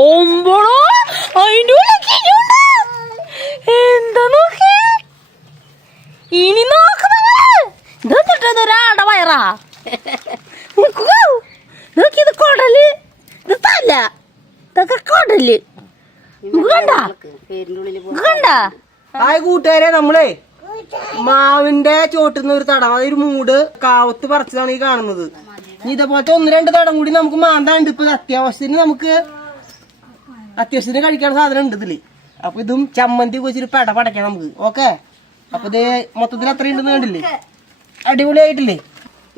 ഓമ്പളോ അതിന്റെ. എന്താ നോക്കേ? ഇനി നോക്കുന്നത് ഒരാളുടെ വയറാ. നോക്കിയത് കൊടൽ. ഇത് തല. ഇതൊക്കെ കൊടൽ. കൂട്ടുകാരെ നമ്മളെ മാവിന്റെ ചോട്ടുന്ന ഒരു തടം അതൊരു മൂട് കാവത്ത് പറിച്ചതാണ് ഈ കാണുന്നത്. ഇനി ഇതേപോലത്തെ ഒന്ന് രണ്ട് തടം കൂടി നമുക്ക് മാന്താണ്ട് ഇപ്പൊ അത്യാവശ്യത്തിന് നമുക്ക് അത്യാവശ്യത്തിന് കഴിക്കാൻ സാധനം ഉണ്ട് ഇതിൽ. അപ്പൊ ഇതും ചമ്മന്തി വെച്ചിട്ട് പെട പടയ്ക്കാം നമുക്ക്. ഓക്കെ? അപ്പൊ ഇത് മൊത്തത്തിൽ അത്ര ഉണ്ടെന്ന് കണ്ടില്ലേ? അടിപൊളിയായിട്ടില്ലേ?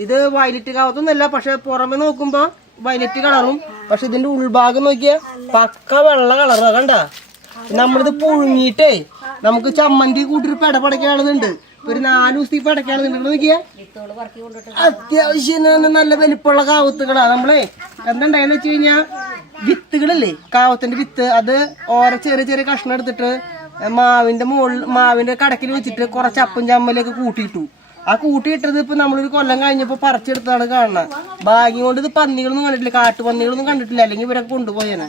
ഇത് വയലറ്റ് കാവത്തൊന്നല്ല പക്ഷെ പുറമെ നോക്കുമ്പോ വയലറ്റ് കളറും പക്ഷെ ഇതിന്റെ ഉൾഭാഗം നോക്കിയാ പക്ക വെള്ള കളറാ കണ്ട? നമ്മളിത് പുഴുങ്ങിയിട്ടേ നമുക്ക് ചമ്മന്തി കൂട്ടിട്ട് പെട പടയ്ക്കാനുണ്ട് ഒരു നാല് ദിവസത്തേക്ക് പടയ്ക്കാനുണ്ട് നോക്കിയാ? അത്യാവശ്യം നല്ല വലിപ്പമുള്ള കാവത്തുകളാ നമ്മളെ. എന്തുണ്ടായെന്ന് വെച്ച് കഴിഞ്ഞാ വിത്തുകളില്ലേ? കാവത്തിന്റെ വിത്ത് അത് ഓരോ ചെറിയ ചെറിയ കഷ്ണം എടുത്തിട്ട് മാവിന്റെ മുകളിൽ മാവിന്റെ കടക്കിൽ വെച്ചിട്ട് കുറച്ച് അപ്പും ചമ്മലൊക്കെ കൂട്ടിയിട്ടു. ആ കൂട്ടിയിട്ടത് ഇപ്പൊ നമ്മളൊരു കൊല്ലം കഴിഞ്ഞപ്പോ പറിച്ചെടുത്താണ് കാണുന്നത് ഭാഗ്യം കൊണ്ട് ഇത് പന്നികളൊന്നും കണ്ടിട്ടില്ല കാട്ടുപന്നികളൊന്നും കണ്ടിട്ടില്ല അല്ലെങ്കിൽ ഇവരൊക്കെ കൊണ്ടുപോയേനെ.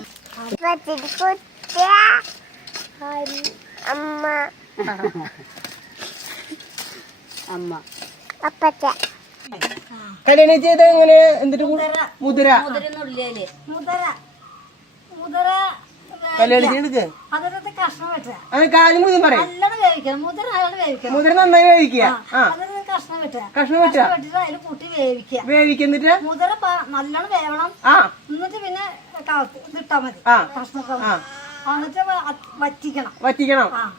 അമ്മ. കല്യാണം ചെയ്ത് എങ്ങനെ? എന്നിട്ട് മുതിര. മുതിര. ഉള്ളിലേ കല്യാണം ചെയ്തെടുക്ക് അതിനകത്ത് കഷ്ണം വെട്ടുക അങ്ങനെ കാര്യം മുഴുവൻ പറയാം. നല്ലോണം വേവിക്കണം. മുതിര നല്ലോണം വേവിക്കണം. മുതിര നന്നായി വേവിക്കുക. ആ അതിന് കഷ്ണം വെട്ടുക കഷ്ണം വെച്ചാ വെട്ടിട്ട് അതിൽ കൂട്ടി വേവിക്കുക. വേവിക്കുന്നിട്ട് മുതിര പ- നല്ലോണം വേവണം. ആ. എന്നിട്ട് പിന്നെ മതി. എന്നിട്ട് വറ്റിക്കണം. വറ്റിക്കണം. ആ.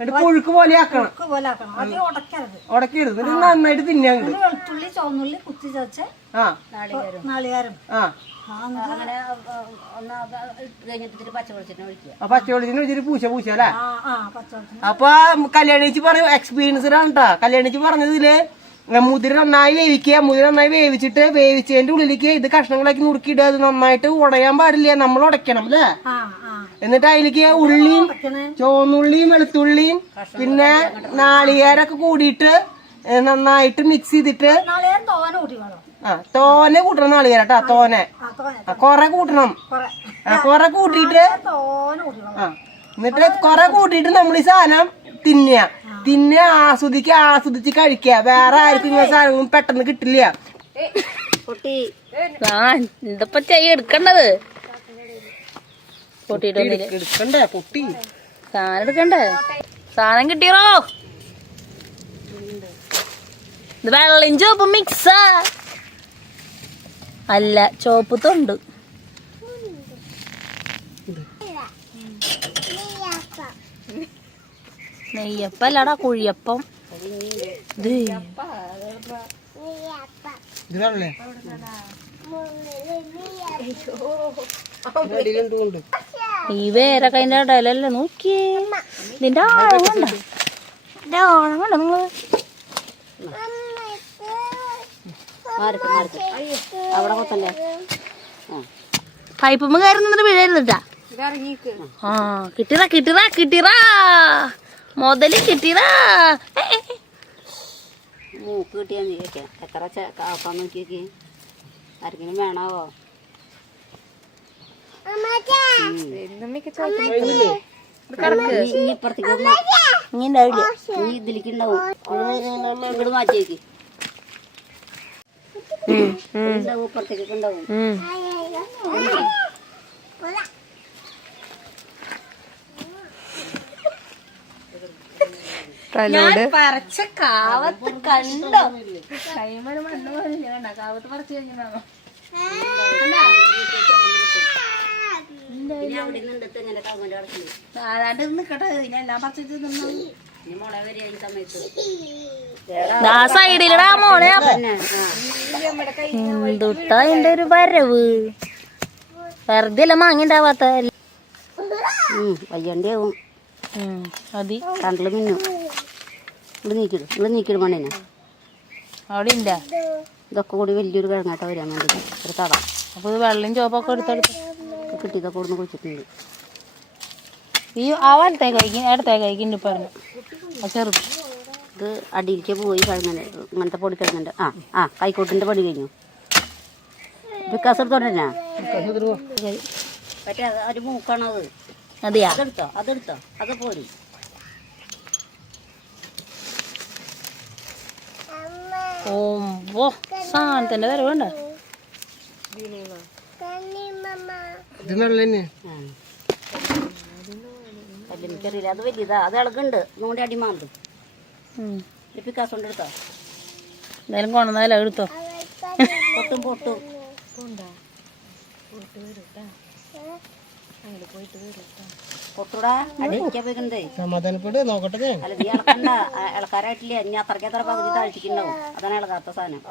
എന്നിട്ട് കൊഴുക്ക് പോലെ ആക്കണം ഉപ്പ് പോലെ ആക്കണം അത് ഉടക്കരുത്. ഉടക്കരുത് എന്നിട്ട് നന്നായിട്ട് തിന്നാൻ പിന്നെ വെളുത്തുള്ളി ചുവന്നുള്ളി കുത്തി ചതച്ച് ആ. നാളികാരം. ആ. ആ, അങ്ങനെ ഒന്ന് അത് ഇട്ട് കഴിഞ്ഞിട്ട് ഇത്തിരി പച്ച ഒഴിക്കുക. ആ പച്ചവെളിച്ചിന് വെച്ചിട്ട് പൂച്ച പൂച്ച അല്ലേ? ആ ആ പച്ചവെളിച്ചെണ്ണ. അപ്പൊ കല്യാണിച്ച് പറയും എക്സ്പീരിയൻസ്ഡ് ആണ് കേട്ടോ കല്യാണിച്ച് പറഞ്ഞതിൽ മുതിര നന്നായി വേവിക്കുക. മുതിര നന്നായി വേവിച്ചിട്ട് വേവിച്ചതിന്റെ ഉള്ളിലേക്ക് ഇത് കഷ്ണങ്ങളാക്കി നുറുക്കിയിടുക. അത് നന്നായിട്ട് ഉടയാൻ പാടില്ല. നമ്മൾ ഉടയ്ക്കണം അല്ലേ? ആ ആ എന്നിട്ട് അതിലേക്ക് ഉള്ളിയും ചുവന്നുള്ളിയും വെളുത്തുള്ളിയും പിന്നെ നാളികേരൊക്കെ കൂടിയിട്ട് നന്നായിട്ട് മിക്സ് ചെയ്തിട്ട് ആ തോന കൂട്ടണം നാളികേര കേട്ടാ തോനെ. ആ തോന. ആ, കൊറേ കൂട്ടണം. കൊറേ. ആ, കൊറേ കൂട്ടിയിട്ട് ആ എന്നിട്ട് കൊറേ കൂട്ടിയിട്ട് നമ്മൾ ഈ സാധനം തിന്നുക. തിന്നെ ആസ്വദിക്കുക ആസ്വദിച്ച് കഴിക്കുക. വേറെ ആർക്കും ഇങ്ങനെ സാധനങ്ങളും പെട്ടെന്ന് കിട്ടില്ല. കുട്ടി ആ എന്തപ്പ ചെയ്യ? എടുക്കണ്ടത്? പൊട്ടിയിട്ടൊന്നില്ല എടുക്കണ്ടേ പൊട്ടി സാധനം എടുക്കണ്ടേ? സാധനം കിട്ടിയോ ഇത് വെള്ളം ചോപ്പ് മിക്സാ അല്ല ചോപ്പ് തൊണ്ട്. നെയ്യപ്പം അല്ലടാ കുഴിയപ്പം. ഇത്. ഇത് വെള്ളേ അടിയിലുണ്ട് ഈ വേരൊക്കെ അതിന്റെ ഇടയിലല്ലേ നോക്കിയേ? ഇതിന്റെ ആഴം കണ്ട? ഇതിന്റെ ആഴം കണ്ട അവിടെ കൊത്തല്ലേ? ആ. പൈപ്പുമ്പ് കയറി നിന്നിട്ട് വീഴരുതിട്ടാ ആ കിട്ടിറാ കിട്ടിറാ കിട്ടിറാ മുതൽ കിട്ടിറാ ഏ. മൂക്ക് കിട്ടിയാ നീ എത്ര ചെ- കാപ്പാൻ നോക്കി നോക്കി ആർക്കെങ്കിലും വേണാവോ? ഇപ്പുറത്തേക്ക് ഇങ്ങനെ നീ ഇതിലേക്ക് ഉണ്ടാവും ഇങ്ങോട്ട് മാറ്റി വെക്ക് ഉണ്ടാവും ഇപ്പുറത്തേക്ക് ഉണ്ടാവും. ഞാൻ പറച്ച കാവത്ത് കണ്ടോ? കൈമണി മണ്ണ് കണ്ട? കാവത്ത് പറിച്ചു കഴിഞ്ഞാണോ ആരാണ്ട് നിക്കട്ടെ. ഇതിനെല്ലാം പറിച്ചിട്ട് നിന്നു സൈഡിലടാ മോളെ എന്തുട്ടാ എന്റെ ഒരു വരവ്? വെറുതെ അല്ല മാങ്ങിണ്ടാവാത്ത ഉം, വയ്യണ്ടിയാവും മതി. കണ്ടിൽ മിന്നും. ഇവിടെ നീക്കിടും ഇവിടെ നീക്കിടും മണ്ണിനെ. അവിടെ ഇല്ല ഇതൊക്കെ കൂടി വലിയൊരു കിഴങ്ങാട്ട വരാൻ വേണ്ടി ഒരു തട. അപ്പൊ ഇത് വെള്ളം ചോപ്പൊക്കെ എടുത്തെടുത്ത് കിട്ടി ഇതൊക്കെ കൊടുന്ന് കുഴിച്ചിട്ടുണ്ട് ഈ ആ വലത്തേ കഴിക്കും ഇടത്തെ കഴിക്കും പറഞ്ഞു. ആ ചെറുത് ഇത് അടിയിലേക്ക് പോയി കിഴങ്ങനെ ഇങ്ങനത്തെ പൊടി കിഴങ്ങന്റെ ആ ആ കൈക്കോട്ടിന്റെ പണി കഴിഞ്ഞു. വിക്കാസ് ശരി മറ്റേ അത് ഒരു മൂക്കാണത് അതെയാ? അതെടുത്തോ അതെടുത്തോ. അത് പോരും. ഓമ്പോ സാധനത്തിന്റെ വരവുണ്ട ഇത് നല്ല തന്നെ അല്ല എനിക്കറിയില്ല അത് വലിയതാ അത് ഇളകുണ്ട് നോണ്ടി അടിമാന്ത് കൊണ്ട് എടുത്തോ എന്തായാലും കൊണ്ടുവന്നാലോ എടുത്തോ. പൊട്ടും പൊട്ടും. പൊട്ടൂടാ. അടിക്കാൻ പോയിക്കണ്ടേ സമാധാനപ്പെട്ട് നോക്കട്ടെ ഞാൻ. അല്ല നീ ഇളക്കണ്ട. ആ, ഇളക്കാരായിട്ടില്ല ഇനി അത്രയ്ക്ക് അത്ര പകുതി താഴ്ത്തിക്കുണ്ടാവും അതാണ് ഇളകാത്ത സാധനം.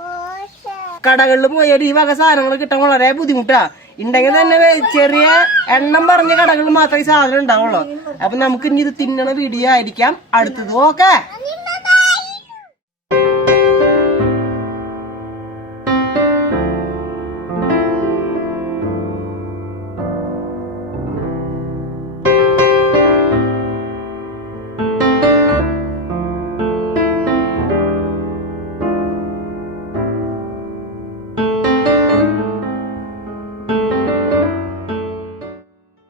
കടകളിൽ പോയാൽ ഈ വക സാധനങ്ങൾ കിട്ടാൻ വളരെ ബുദ്ധിമുട്ടാ. ഉണ്ടെങ്കിൽ തന്നെ ചെറിയ എണ്ണം പറഞ്ഞ കടകളിൽ മാത്രമേ സാധനം ഉണ്ടാവുള്ളൂ. അപ്പൊ നമുക്ക് ഇനി ഇത് തിന്നണ വീഡിയോ ആയിരിക്കാം. അടുത്തത് ഓക്കെ?